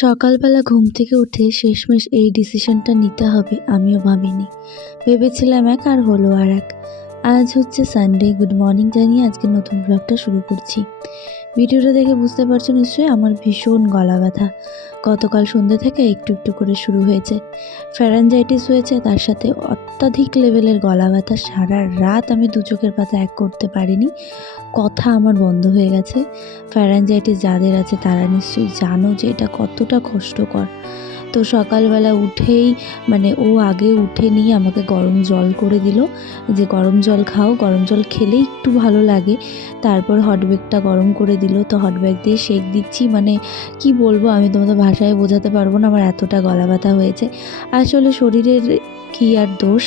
সকালবেলা ঘুম থেকে উঠে শেষমেশ এই ডিসিশনটা নিতে হবে, আমিও ভাবিনি। ভেবেছিলাম এক আর হলো আর এক। আজ হচ্ছে সানডে গুড মর্নিং জানিয়ে আজকে নতুন ব্লগটা শুরু করছি। ভিডিওটা দেখে বুঝতে পারছ নিশ্চয়ই আমার ভীষণ গলা ব্যথা। গতকাল সন্ধ্যে থেকে একটু একটু করে শুরু হয়েছে। ফ্যারানজাইটিস হয়েছে, তার সাথে অত্যাধিক লেভেলের গলা ব্যথা। সারা রাত আমি দু চোখের পাতা এক করতে পারিনি। কথা আমার বন্ধ হয়ে গেছে। ফ্যারানজাইটিস যাদের আছে তারা নিশ্চয়ই জানো যে এটা কতটা কষ্টকর। তো সকালবেলা উঠেই মানে ও আগে উঠে নিয়ে আমাকে গরম জল করে দিল। যে গরম জল খাও, গরম জল খেলেই একটু ভালো লাগে। তারপর হটব্যাগটা গরম করে দিল। তো হটব্যাগ দিয়ে শেক দিচ্ছি। মানে কি বলব, আমি তোমাদের ভাষায় বোঝাতে পারব না, আমার এতটা গলা ব্যথা হয়েছে। আসলে শরীরের কি আর দোষ?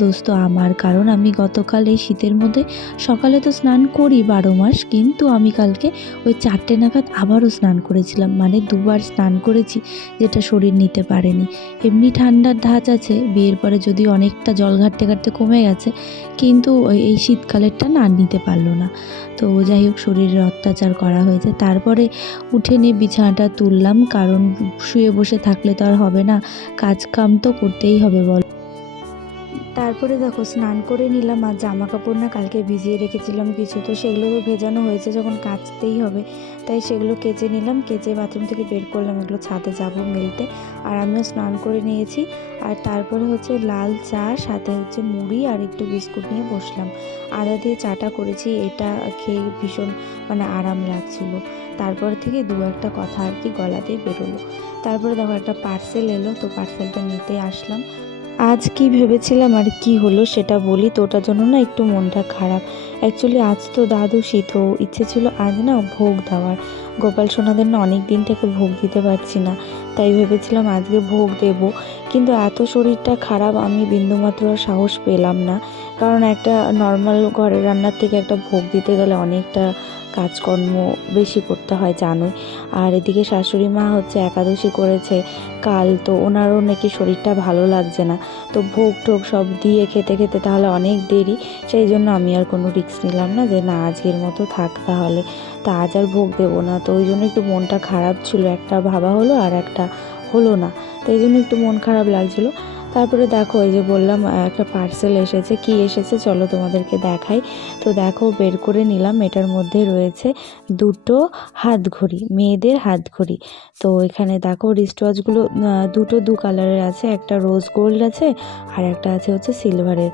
দোষ তো আমার কারণ আমি গতকাল এই শীতের মধ্যে সকালে তো স্নান করি বারো মাস, কিন্তু আমি কালকে ওই চারটে নাগাদ আবারও স্নান করেছিলাম। মানে দুবার স্নান করেছি যেটা শরীর নিতে পারেনি। এমনি ঠান্ডার ধাঁচ আছে, বিয়ের পরে যদি অনেকটা জল ঘাটতে ঘাটতে কমে গেছে, কিন্তু এই শীতকালেরটা না নিতে পারল না। তো যাই হোক, শরীরের অত্যাচার করা হয়েছে। তারপরে উঠে নিয়ে বিছানাটা তুললাম, কারণ শুয়ে বসে থাকলে তো আর হবে না। কাজ কাম তো করতেই হবে, বল। তারপরে দেখো, স্নান করে নিলাম আর জামা কাপড় না কালকে ভিজিয়ে রেখেছিলাম কিছু, তো সেগুলো তো ভেজানো হয়েছে যখন কাচতেই হবে। তাই সেগুলো কেচে নিলাম, কেচে বাথরুম থেকে বের করলাম, এগুলো ছাদে যাব মেলতে। আর আমিও স্নান করে নিয়েছি। আর তারপরে হচ্ছে লাল চা, সাথে হচ্ছে মুড়ি আর একটু বিস্কুট নিয়ে বসলাম। আদা দিয়ে চাটা করেছি, এটা খেয়ে ভীষণ মানে আরাম লাগছিল। তারপর থেকে দু একটা কথা আর কি গলাতেই বেরোলো। তারপরে দেখো একটা পার্সেল এলো, তো পার্সেলটা নিতে আসলাম। আজ কি ভেবেছিলাম আর কি হলো সেটা বলি তো, ওটার জন্য না একটু মনটা খারাপ। অ্যাকচুয়ালি আজ তো দ্বাদশী, তো ইচ্ছে ছিল আজ না ভোগ দেওয়ার। গোপাল সোনাদের না অনেক দিন থেকে ভোগ দিতে পারছি না। তাই ভেবেছিলাম আজকে ভোগ দেব। কিন্তু এত শরীরটা খারাপ, আমি বিন্দুমাত্র সাহস পেলাম না। কারণ একটা নর্মাল ঘরের রান্নার থেকে একটা ভোগ দিতে গেলে অনেকটা কাজকর্ম বেশি করতে হয়, জানোই। আর এদিকে শাশুড়ি মা হচ্ছে একাদশী করেছে, কাল তো ওনারও নাকি শরীরটা ভালো লাগছে না। তো ভোগ টোগ সব দিয়ে খেতে খেতে তাহলে অনেক দেরি, সেই জন্য আমি আর কোনো রিস্ক নিলাম না যে না, আজকের মতো থাক তাহলে। তা আজ আর ভোগ দেবো না। তো ওই জন্য একটু মনটা খারাপ ছিল। একটা ভাবা হলো আর একটা হলো না। তো এই জন্য একটু মন খারাপ লাগছিল। তারপরে দেখো, এই যে বললাম একটা পার্সেল এসেছে। কি এসেছে? চলো তোমাদেরকে দেখাই। তো দেখো, বের করে নিলাম। এটার মধ্যে রয়েছে দুটো হাত ঘড়ি মেয়েদের হাত ঘড়ি তো এখানে দেখো রিস্ট ওয়াচগুলো দুটো দু কালারের আছে। একটা রোজ গোল্ড আছে আর একটা আছে হচ্ছে সিলভারের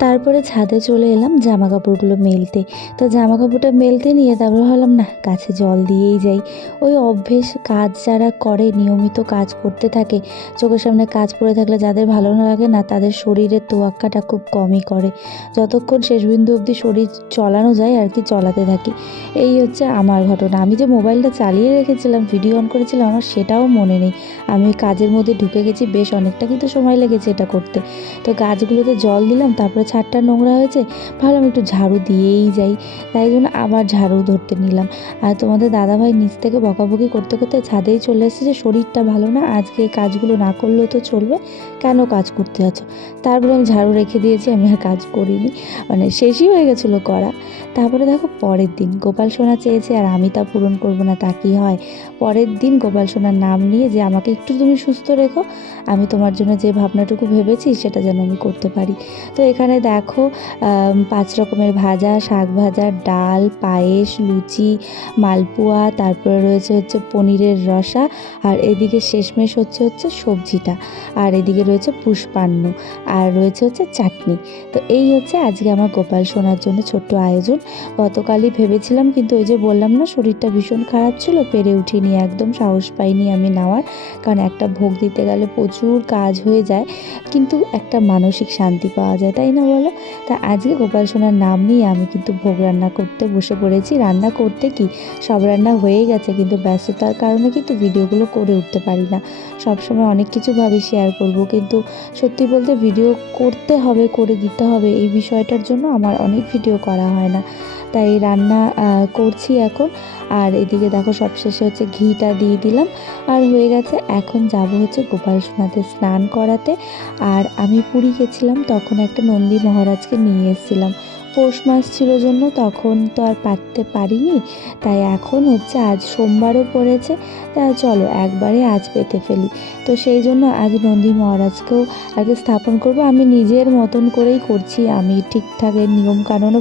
তারপরে ছাদে চলে এলাম জামা কাপড়গুলো মেলতে। তো জামা কাপড়টা মেলতে নিয়ে তারপরে ভাবলাম না কাছে জল দিয়েই যাই। ওই অভ্যেস কাজ যারা করে, নিয়মিত কাজ করতে থাকে, চোখের সামনে কাজ পড়ে থাকলে যাদের ভালো না লাগে না, তাদের শরীরের তোয়াক্কাটা খুব কমই করে। যতক্ষণ শেষ বিন্দু অবধি শরীর চলানো যায় আর কি, চলাতে থাকি। এই হচ্ছে আমার ঘটনা। আমি যে মোবাইলটা চালিয়ে রেখেছিলাম, ভিডিও অন করেছিলাম, আমার সেটাও মনে নেই। আমি কাজের মধ্যে ঢুকে গেছি, বেশ অনেকটা কিন্তু সময় লেগেছে এটা করতে। তো গাছগুলোতে জল দিলাম, তারপরে ছাদটা নোংরা হয়েছে, ভাবলাম একটু ঝাড়ু দিয়েই যাই। তাই জন্য আবার ঝাড়ু ধরতে নিলাম। আর তোমাদের দাদাভাই নিচ থেকে বকাবকি করতে করতে ছাদেই চলে এসেছে যে শরীরটা ভালো না, আজকে এই কাজগুলো না করলেও তো চলবে, কেন কাজ করতে যাচ্ছ? তারপরে আমি ঝাড়ু রেখে দিয়েছি, আমি আর কাজ করিনি। মানে শেষই হয়ে গেছিল করা। তারপরে দেখো পরের দিন, গোপাল সোনা চেয়েছে আর আমি তা পূরণ করব না, তা কি হয়? পরের দিন গোপাল সোনার নাম নিয়ে যে আমাকে একটু তুমি সুস্থ রেখো, আমি তোমার জন্য যে ভাবনাটুকু ভেবেছি, সেটা যেন আমি করতে পারি। তো এখানে দেখো পাঁচ রকমের ভাজা, শাক ভাজা, ডাল, পায়েস, লুচি, মালপোয়া, তারপরে রয়েছে হচ্ছে পনিরের রসা, আর এদিকে শেষমেশ হচ্ছে হচ্ছে সবজিটা, আর এদিকে রয়েছে পুষ্পান্ন, আর রয়েছে হচ্ছে চাটনি। তো এই হচ্ছে আজকে আমার গোপাল সোনার জন্য ছোট্ট আয়োজন। গতকালই ভেবেছিলাম, কিন্তু ওই যে বললাম না, শরীরটা ভীষণ খারাপ ছিল, পেরে উঠিনি, একদম সাহস পাইনি আমি নেওয়ার, কারণ একটা ভোগ দিতে গেলে প্রচুর কাজ হয়ে যায়, কিন্তু একটা মানসিক শান্তি পাওয়া যায়, তাই না বলো? তা আজকে গোপাল সোনার নাম নিয়ে আমি কিন্তু ভোগ রান্না করতে বসে পড়েছি। রান্না করতে কি? সব রান্না হয়ে গেছে, কিন্তু ব্যস্ততার কারণে কিন্তু ভিডিওগুলো করে উঠতে পারি না। সবসময় অনেক কিছু ভাবি শেয়ার করব, কিন্তু সত্যি বলতে ভিডিও করতে হবে, করে দিতে হবে, এই বিষয়টার জন্য আমার অনেক ভিডিও করা হয় না। তাই রান্না করছি এখন। আর এদিকে দেখো, সবশেষে হচ্ছে ঘিটা দিয়ে দিলাম। আর হয়ে গেছে, এখন যাব হচ্ছে গোপাল সোনাতে স্নান করাতে। আর আমি পুরী গেছিলাম, তখন একটা নন্দী মহারাজকে নিয়ে এসেছিলাম। পৌষ মাস ছিল জন্য তখন তো আর পারতে পারিনি, তাই এখন হচ্ছে আজ সোমবারও পড়েছে, তা চলো একবারে আজ পেতে ফেলি। তো সেই জন্য আজ নন্দী মহারাজকেও আগে স্থাপন করব। আমি নিজের মতন করেই করছি, আমি ঠিকঠাক এর নিয়ম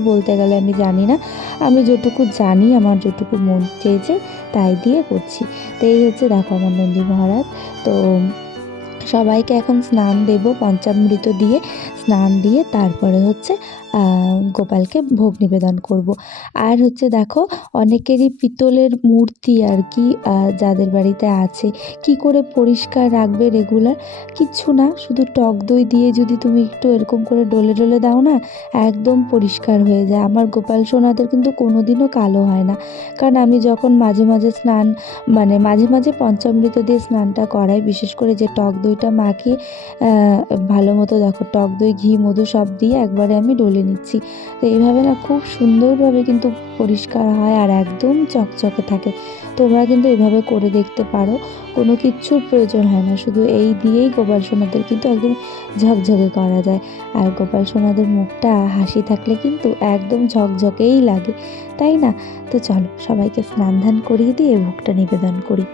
বলতে গেলে আমি জানি না, আমি যেটুকু জানি, আমার যেটুকু মন চেয়েছে, তাই দিয়ে করছি। তো এই হচ্ছে দেখো আমার নন্দী মহারাজ। তো সবাইকে এখন স্নান দেব পঞ্চামৃত দিয়ে স্নান দিয়ে তারপরে হচ্ছে গোপালকে ভোগ নিবেদন করব। আর হচ্ছে দেখো, অনেকেরই পিতলের মূর্তি আর কি যাদের বাড়িতে আছে। কি করে পরিষ্কার রাখবে রেগুলার কিচ্ছু না, শুধু টক দই দিয়ে যদি তুমি একটু এরকম করে ডলে ডলে দাও না, একদম পরিষ্কার হয়ে যায়। আমার গোপাল সোনাদের কিন্তু কোনো দিনও কালো হয় না। কারণ আমি যখন মাঝে মাঝে স্নান মানে মাঝে মাঝে পঞ্চামৃত দিয়ে স্নানটা করাই, বিশেষ করে যে টক দইটা মাখিয়ে ভালো মতো দেখো, টক দই, ঘি, মধু সব দিয়ে একবারে আমি ডলে নিচ্ছি। তো এইভাবে না খুব সুন্দরভাবে কিন্তু পরিষ্কার হয় আর একদম চকচকে থাকে। তোমরা কিন্তু এভাবে করে দেখতে পারো, কোনো কিচ্ছুর প্রয়োজন হয় না। শুধু এই দিয়েই গোপাল সোনাদের কিন্তু একদম ঝকঝকে করা যায়। আর গোপাল সোনাদের মুখটা হাসি থাকলে কিন্তু একদম ঝকঝকেই লাগে, তাই না? তো চলো সবাইকে স্নান ধান করিয়ে দিয়ে ভোগটা নিবেদন করি।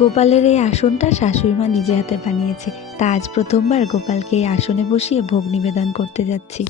গোপালের এই আসনটা শাশুড়িমা নিজে হাতে বানিয়েছে। তা আজ প্রথমবার গোপালকে এই আসনে বসিয়ে ভোগ নিবেদন করতে যাচ্ছি।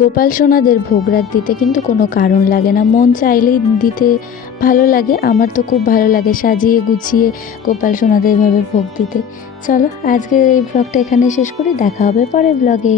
গোপাল সোনাদের ভোগ রাগ দিতে কিন্তু কোনো কারণ লাগে না। মন চাইলেই দিতে ভালো লাগে, আমার তো খুব ভালো লাগে সাজিয়ে গুছিয়ে গোপাল সোনাদের এভাবে ভোগ দিতে। চলো, আজকের এই ব্লগটা এখানে শেষ করি, দেখা হবে পরের ব্লগে।